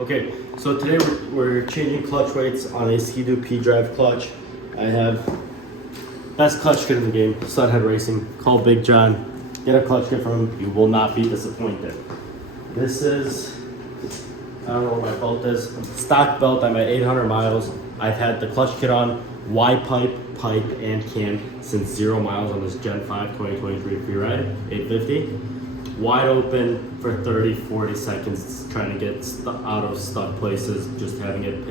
Okay, so today we're changing clutch weights on a Skidoo Pdrive clutch. I have best clutch kit in the game, Sudhead Racing. Call Big John, get a clutch kit from him. You will not be disappointed. This is, I don't know what my belt is. Stock belt, I'm at 800 miles. I've had the clutch kit on, Y pipe, and cam since 0 miles on this Gen 5 2023 free ride, 850. Wide open for 30-40 seconds, trying to get out of stuck places, just having it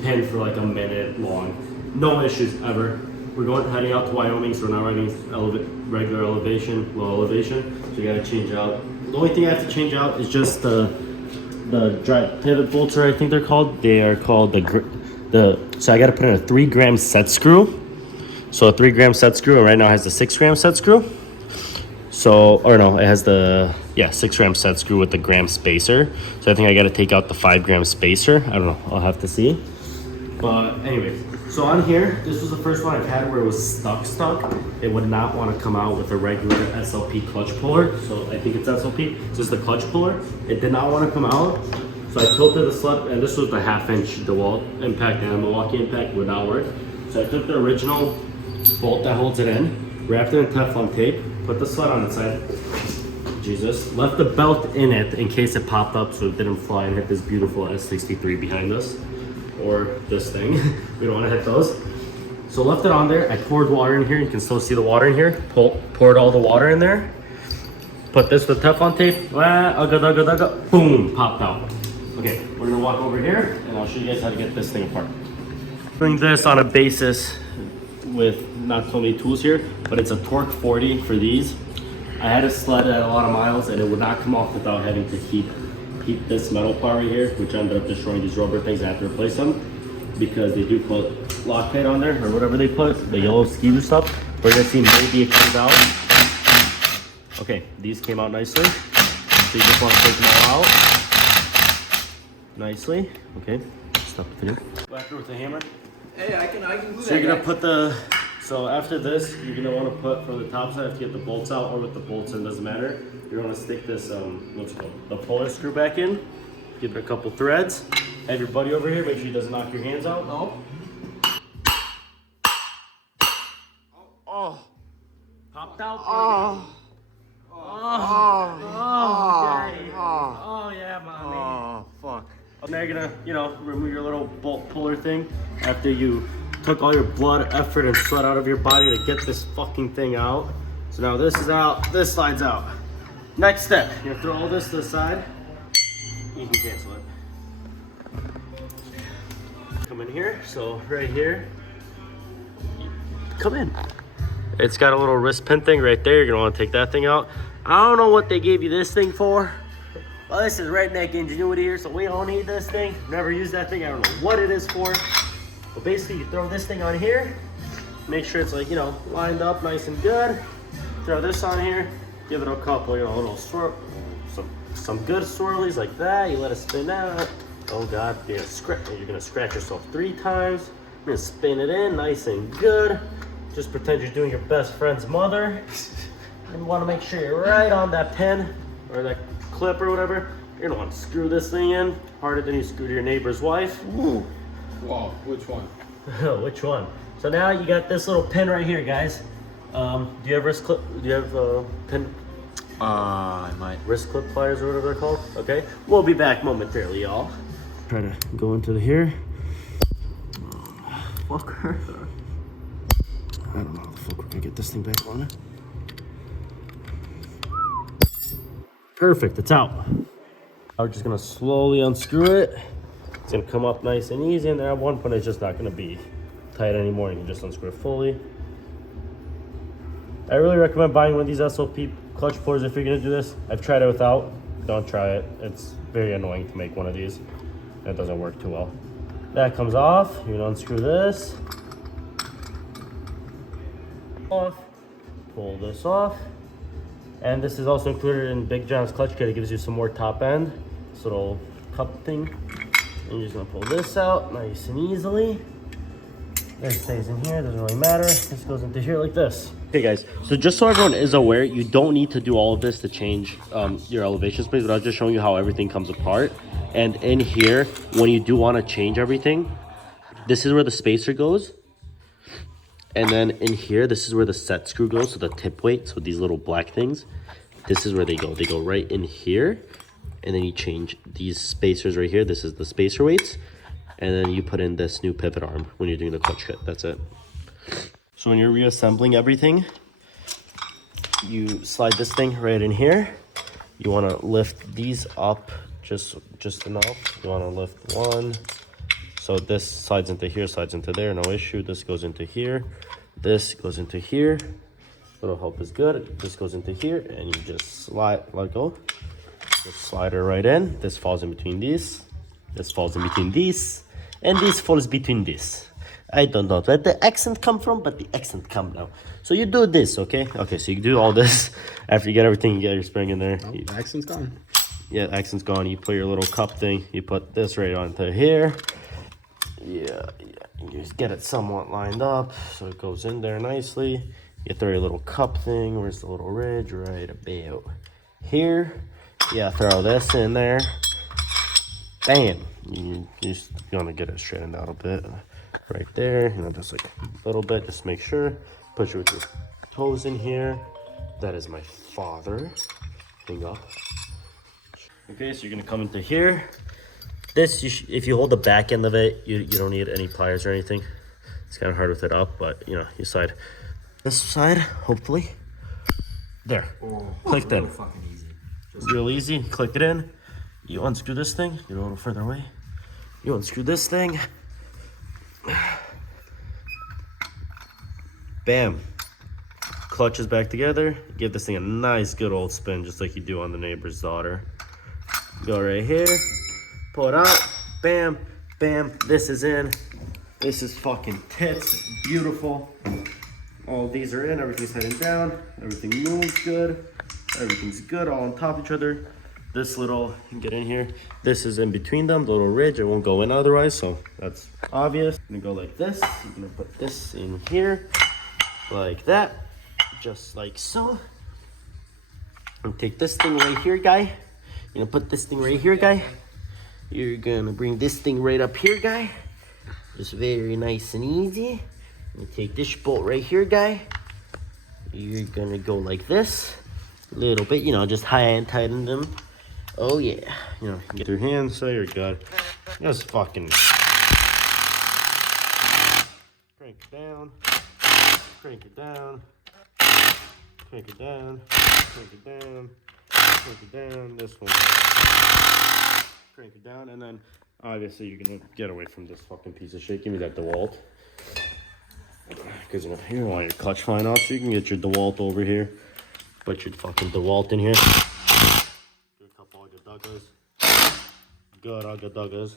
pinned for like a minute long. No issues ever. We're heading out to Wyoming, so we're not riding regular elevation, low elevation. So you gotta change out. The only thing I have to change out is just the drive pivot bolts, or I think they're called. They are called so I gotta put in a 3 gram set screw. So a 3 gram set screw, and right now it has the 6 gram set screw. So, or no, it has the 6 gram set screw with the gram spacer. So I think I got to take out the 5 gram spacer. I don't know, I'll have to see. But anyways, so on here, this was the first one I've had where it was stuck. It would not want to come out with a regular SLP clutch puller. So I think it's SLP, it's just the clutch puller. It did not want to come out. So I tilted the sled, and this was the 1/2 inch DeWalt impact, and the Milwaukee impact would not work. So I took the original bolt that holds it in, wrapped it in Teflon tape, put the sled on its side, left the belt in it in case it popped up so it didn't fly and hit this beautiful S63 behind us, or this thing. We don't want to hit those. So left it on there, I poured water in here, you can still see the water in here, poured all the water in there, put this with Teflon tape, boom, popped out. Okay, we're gonna walk over here and I'll show you guys how to get this thing apart. Doing this on a basis with not so many tools here, but it's a Torque 40 for these. I had a sled at a lot of miles and it would not come off without having to heat this metal part right here, which ended up destroying these rubber things. I have to replace them because they do put Loctite on there, or whatever they put, the yellow Skidoo stuff. We're gonna see maybe it comes out. Okay, these came out nicely. So you just wanna take them all out nicely. Okay, stop the video. Go after with the hammer. Hey, I can do that. So you're gonna put so after this, you're gonna wanna put from the top side, to get the bolts out, or with the bolts in, doesn't matter. You're gonna stick this, what's it called? The puller screw back in. Give it a couple threads. Have your buddy over here, make sure he doesn't knock your hands out. No. Oh. Popped out. Daddy. Oh yeah, mommy. Oh, fuck. Now you're gonna, remove your little bolt puller thing after you took all your blood, effort, and sweat out of your body to get this fucking thing out. So now this is out, this slides out. Next step, you're gonna throw all this to the side. You can cancel it. Come in here, so right here. Come in. It's got a little wrist pin thing right there. You're gonna wanna take that thing out. I don't know what they gave you this thing for. Well, this is redneck ingenuity here, so we don't need this thing. Never used that thing, I don't know what it is for. But basically, you throw this thing on here, make sure it's like, lined up nice and good. Throw this on here, give it a couple, a little swirl, some good swirlies like that. You let it spin out. Oh God, you're gonna scratch yourself 3 times. You're gonna spin it in nice and good. Just pretend you're doing your best friend's mother. And you wanna make sure you're right on that pin, or that clip or whatever. You're gonna want to screw this thing in harder than you screw to your neighbor's wife. Ooh. Wow, which one? Which one? So now you got this little pin right here, guys. Do you have wrist clip? Do you have pin? I might. Wrist clip pliers or whatever they're called. Okay, we'll be back momentarily, y'all. Try to go into here. Fucker. I don't know how the fuck we're gonna get this thing back on there. Perfect, it's out. I'm just gonna slowly unscrew it. It's gonna come up nice and easy, and then at one point it's just not gonna be tight anymore. You can just unscrew it fully. I really recommend buying one of these SLP clutch pullers if you're gonna do this. I've tried it without, don't try it. It's very annoying to make one of these. It doesn't work too well. That comes off, you're gonna unscrew this. Off, pull this off. And this is also included in Big John's clutch kit. It gives you some more top end, this little cup thing. And you're just gonna pull this out nice and easily. This stays in here, doesn't really matter. This goes into here like this. Okay guys, so just so everyone is aware, you don't need to do all of this to change your elevation space, but I was just showing you how everything comes apart. And in here, when you do want to change everything, this is where the spacer goes. And then in here, this is where the set screw goes, so the tip weight, so these little black things. This is where they go. They go right in here. And then you change these spacers right here. This is the spacer weights. And then you put in this new pivot arm when you're doing the clutch kit. That's it. So when you're reassembling everything, you slide this thing right in here. You want to lift these up just enough. You want to lift one. So this slides into here, slides into there, no issue. This goes into here. This goes into here. Little help is good. This goes into here, and you just let go. Just slide it right in. This falls in between these. This falls in between these. And this falls between this. I don't know where the accent come from, but the accent come now. So you do this, okay? Okay, so you do all this. After you get everything, you get your spring in there. Oh, the accent's gone. Yeah, accent's gone. You put your little cup thing. You put this right onto here. Yeah. You just get it somewhat lined up so it goes in there nicely. You throw your little cup thing. Where's the little ridge? Right about here. Yeah, throw this in there. Bam. You just gonna get it straightened out a bit. Right there, just like a little bit. Just make sure. Push it with your toes in here. That is my father. Hang up. Okay, so you're gonna come into here. This, if you hold the back end of it, you don't need any pliers or anything. It's kind of hard with it up, but you slide this side, hopefully. There. Oh, clicked in. Fucking easy. Real easy. Click it in. You unscrew this thing. Get a little further away. You unscrew this thing. Bam. Clutch is back together. Give this thing a nice good old spin, just like you do on the neighbor's daughter. Go right here. Pull it out. Bam. Bam. This is in. This is fucking tits. Beautiful. All these are in. Everything's heading down. Everything moves good. Everything's good all on top of each other. This little, you can get in here. This is in between them, the little ridge. It won't go in otherwise, so that's obvious. I'm gonna go like this. I'm gonna put this in here, like that, just like so. And take this thing right here, guy. You're gonna put this thing right here, guy. You're gonna bring this thing right up here, guy. Just very nice and easy. You take this bolt right here, guy. You're gonna go like this, a little bit, just high and tighten them. Oh yeah, get your hands so you're good. Just fucking crank it down, crank it down, crank it down, crank it down, crank it down. This one, crank it down, and then obviously you're gonna get away from this fucking piece of shit. Give me that DeWalt, because you don't want your clutch flying off. So you can get your DeWalt over here. Put your fucking DeWalt in here. Good agadagas.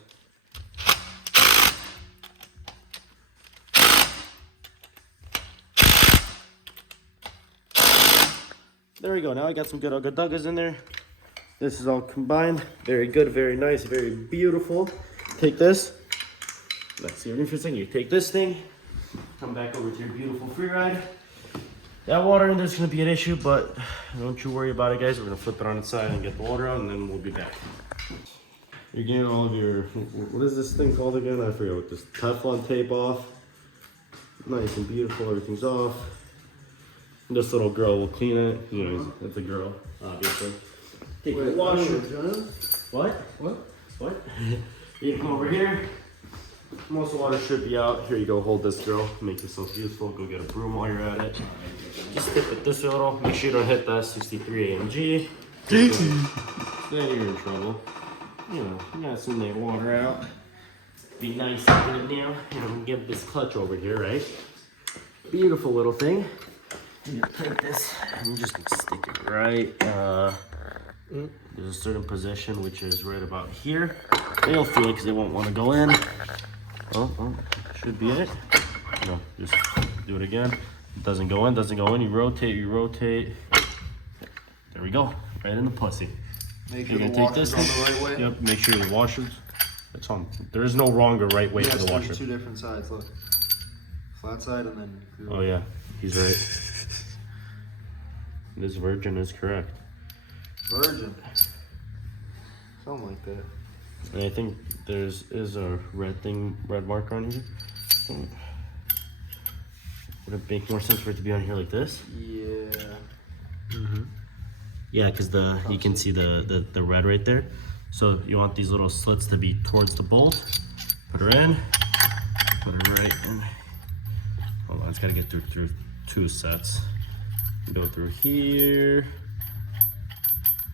There we go. Now I got some good agadagas in there. This is all combined. Very good, very nice, very beautiful. Take this. Let's see what interesting. You take this thing. Come back over to your beautiful free ride. That water in there's gonna be an issue, but don't you worry about it, guys. We're gonna flip it on its side and get the water out, and then we'll be back. You're getting all of your, what is this thing called again? I forget what this, Teflon tape off. Nice and beautiful, everything's off. And this little girl will clean it. It's a girl, obviously. Take the washer. What? What? You come over here. Most of the water should be out. Here you go, hold this girl. Make yourself useful. Go get a broom while you're at it. Just dip it this little. Make sure you don't hit that 63 AMG. Then you're in trouble. You gotta send that water out. Be nice and good now. Get this clutch over here, right? Beautiful little thing. And you take this and you just stick it right. There's a certain position which is right about here. They'll feel it because they won't want to go in. Oh, should be it. No, just do it again. It doesn't go in, doesn't go in. You rotate. There we go. Right in the pussy. Make sure the washer's on the right way. Yep, make sure the washer's. It's on. There is no wrong or right way for the washer. Two different sides, look. Flat side and then. Oh yeah, he's right. This virgin is correct. Virgin. Something like that. And I think is a red marker on here. Would it make more sense for it to be on here like this? Yeah. Yeah, because you can see the red right there. So you want these little slits to be towards the bolt. Put her in. Put her right in. Hold on, it's gotta get through 2 sets. Go through here.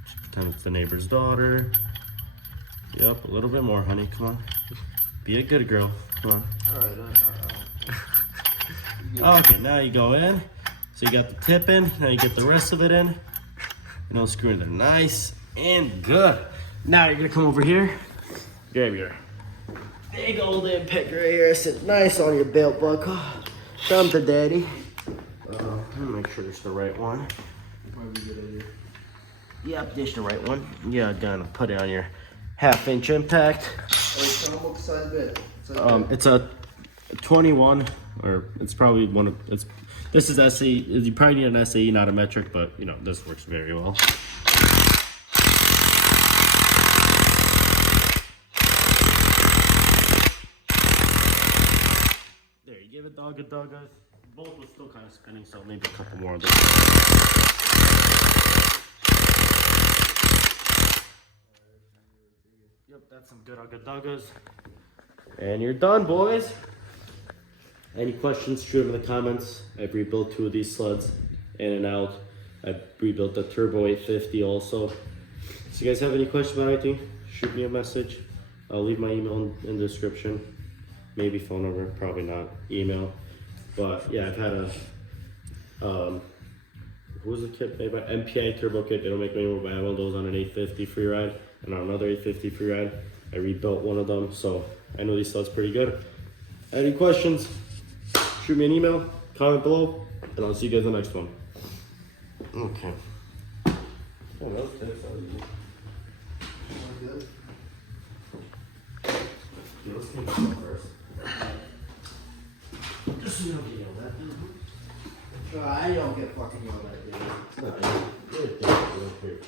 Just pretend it's the neighbor's daughter. Yep, a little bit more, honey. Come on. Be a good girl. Come on. Alright. Okay, now you go in. So you got the tip in. Now you get the rest of it in. And I'll screw in there. Nice and good. Now you're gonna come over here. Grab your big old impact right here. Sit nice on your belt buckle. From the daddy. Let me make sure it's the right one. Might be a good idea. Yep, this the right one. Yeah, gonna put it on your 1/2 inch impact. Hey, tell them what size bit. It's a 21, or it's probably one of it's. This is SAE. You probably need an SAE, not a metric, but you know this works very well. There, you give it dog a dog. Bolt was still kind of spinning, so maybe a couple more of those. Yep, that's some good ugga-duggas. And you're done, boys. Any questions, shoot them in the comments. I've rebuilt 2 of these sleds in and out. I've rebuilt the Turbo 850 also. So you guys have any questions about anything, shoot me a message. I'll leave my email in the description. Maybe phone number, probably not. Email. But yeah, I've had a, who was the kit made by? MPI Turbo Kit. They don't make many more, but I have one of those on an 850 free ride and on another 850 free ride. I rebuilt one of them, so I know these sleds pretty good. Any questions? Shoot me an email, comment below, and I'll see you guys in the next one. Okay. Oh, that was good. That was easy. Good. Yeah, let's take this first. Just so you don't get yelled at. I don't get fucking yelled at, dude. No, you're a dick. You're here.